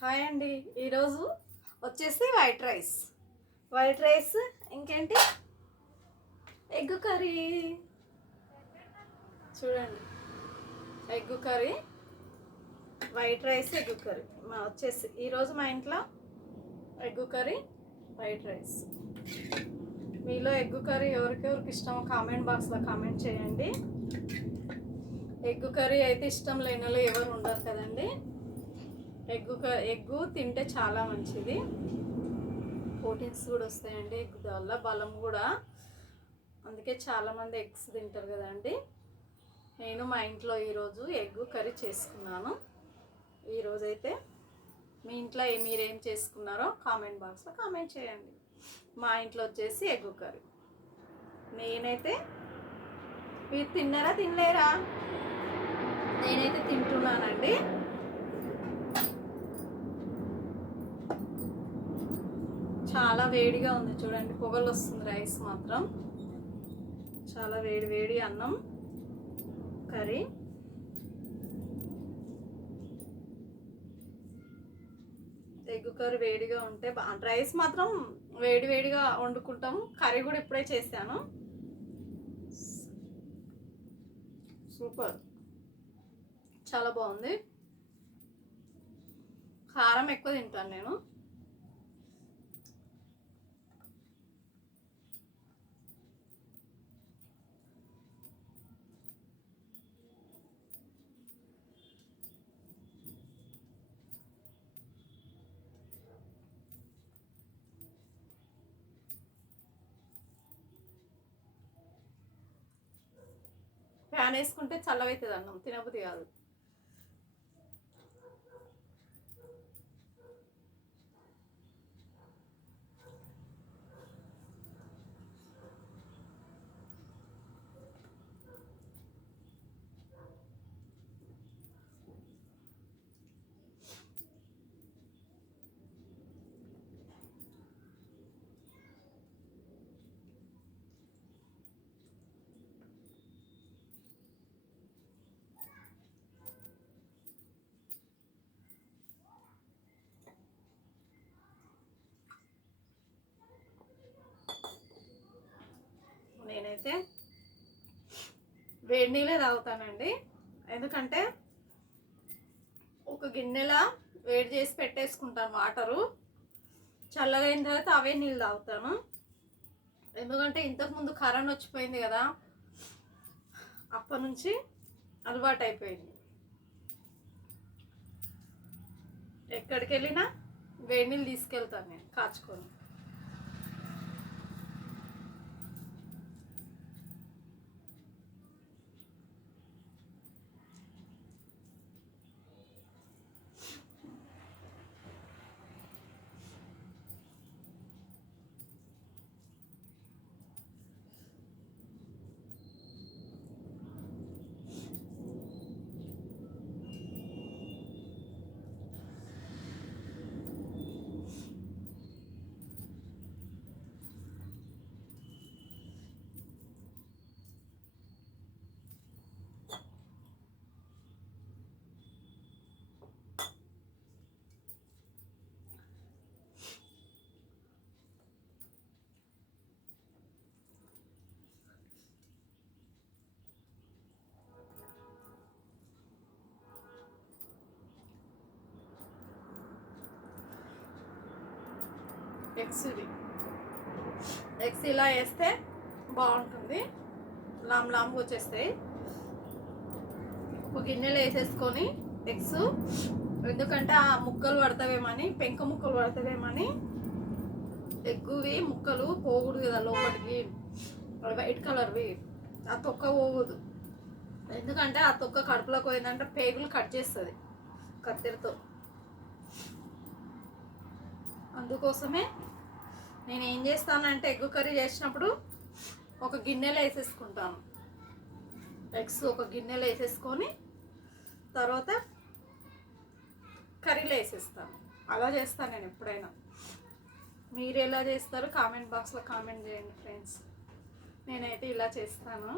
Hi అండి. ఈరోజు వచ్చేసి వైట్ రైస్ ఇంకేంటి ఎగ్ కర్రీ. చూడండి, egg curry, white rice, egg curry వచ్చేసి ఈరోజు మా ఇంట్లో ఎగ్ కర్రీ, వైట్ రైస్. మీలో ఎగ్ కర్రీ ఎవరికెవరికి ఇష్టమో కామెంట్ బాక్స్లో కామెంట్ చేయండి. ఎగ్ కర్రీ అయితే ఇష్టం లేని వాళ్ళు ఎవరు ఉండరు కదండి. ఎగ్గు తింటే చాలా మంచిది, ప్రోటీన్స్ కూడా వస్తాయండి ఎగ్ వల్ల, బలం కూడా. అందుకే చాలామంది ఎగ్స్ తింటారు కదండి. నేను మా ఇంట్లో ఈరోజు ఎగ్ కర్రీ చేసుకున్నాను. ఈరోజైతే మీ ఇంట్లో మీరేం చేసుకున్నారో కామెంట్ బాక్స్లో కామెంట్ చేయండి. మా ఇంట్లో వచ్చేసి ఎగ్ కర్రీ. నేనైతే, మీరు తిన్నారా తినలేరా? నేనైతే తింటున్నానండి. చాలా వేడిగా ఉంది చూడండి, పొగలు వస్తుంది. రైస్ మాత్రం చాలా వేడి వేడి అన్నం, కర్రీ. ఎగ్ కర్రీ వేడిగా ఉంటే రైస్ మాత్రం వేడి వేడిగా వండుకుంటాము. కర్రీ కూడా ఇప్పుడే చేశాను. సూపర్, చాలా బాగుంది. కారం ఎక్కువ తింటాను నేను. ఫ్యాన్ వేసుకుంటే చల్లవైతుంది అన్నం, తినబుద్ధి కాదు. నేనైతే వేడి నీళ్ళే తాగుతానండి. ఎందుకంటే ఒక గిన్నెలా వేడి చేసి పెట్టేసుకుంటాను వాటరు. చల్లగా అయిన తర్వాత అవే నీళ్ళు తాగుతాను. ఎందుకంటే ఇంతకుముందు కరెంట్ వచ్చిపోయింది కదా, అప్పటి నుంచి అలవాటు అయిపోయింది. ఎక్కడికి వెళ్ళినా వేడి నీళ్ళు తీసుకెళ్తాను నేను కాచుకొని. ఎగ్స్ ఇలా వేస్తే బాగుంటుంది, లామ్ లామ్గా వచ్చేస్తాయి. ఒక గిన్నెలో వేసేసుకొని ఎగ్స్, ఎందుకంటే ఆ ముక్కలు పడతావేమని, పెంక ముక్కలు పడతావేమని, ఎగ్గువి ముక్కలు పోకూడదు కదా లోపలికి, వైట్ కలర్వి, ఆ తొక్క పోకూడదు. ఎందుకంటే ఆ తొక్క కడుపులోకి పోయిందంటే పేగులు కట్ చేస్తుంది కత్తెరతో. అందుకోసమే నేను ఏం చేస్తానంటే ఎగ్ కర్రీ చేసినప్పుడు ఒక గిన్నెలో వేసేసుకుంటాను. ఎగ్స్ ఒక గిన్నెలో వేసేసుకొని తర్వాత కర్రీలో వేసేస్తాను. అలా చేస్తాను నేను ఎప్పుడైనా. మీరు ఎలా చేస్తారో కామెంట్ బాక్స్లో కామెంట్ చేయండి ఫ్రెండ్స్. నేనైతే ఇలా చేస్తాను.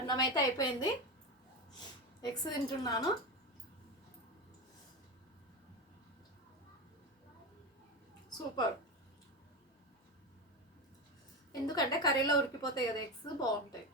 అన్నం అయితే అయిపోయింది, ఎగ్స్ తింటున్నాను. సూపర్. ఎందుకంటే కర్రీలో ఉడికిపోతాయి కదా ఎగ్స్, బాగుంటాయి.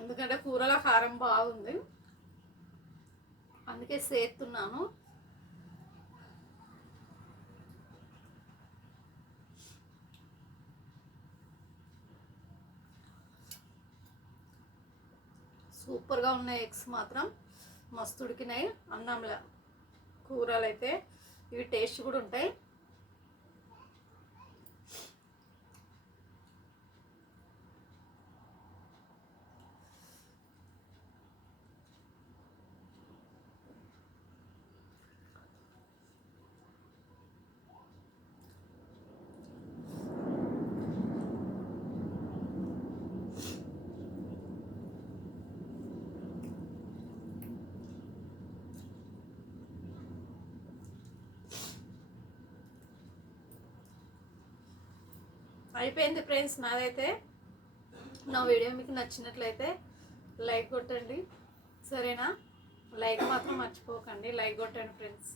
ఎందుకంటే కూరలో కారం బాగుంది, అందుకే సేస్తున్నాను. సూపర్గా ఉన్నాయి ఎగ్స్ మాత్రం, మస్తు ఉడికినాయి. అన్నంలో కూరలు అయితే ఇవి టేస్ట్ కూడా ఉంటాయి. అయిపోయింది ఫ్రెండ్స్ నాదైతే. నా వీడియో మీకు నచ్చినట్లయితే లైక్ కొట్టండి, సరేనా? లైక్ మాత్రం మర్చిపోకండి, లైక్ కొట్టండి ఫ్రెండ్స్.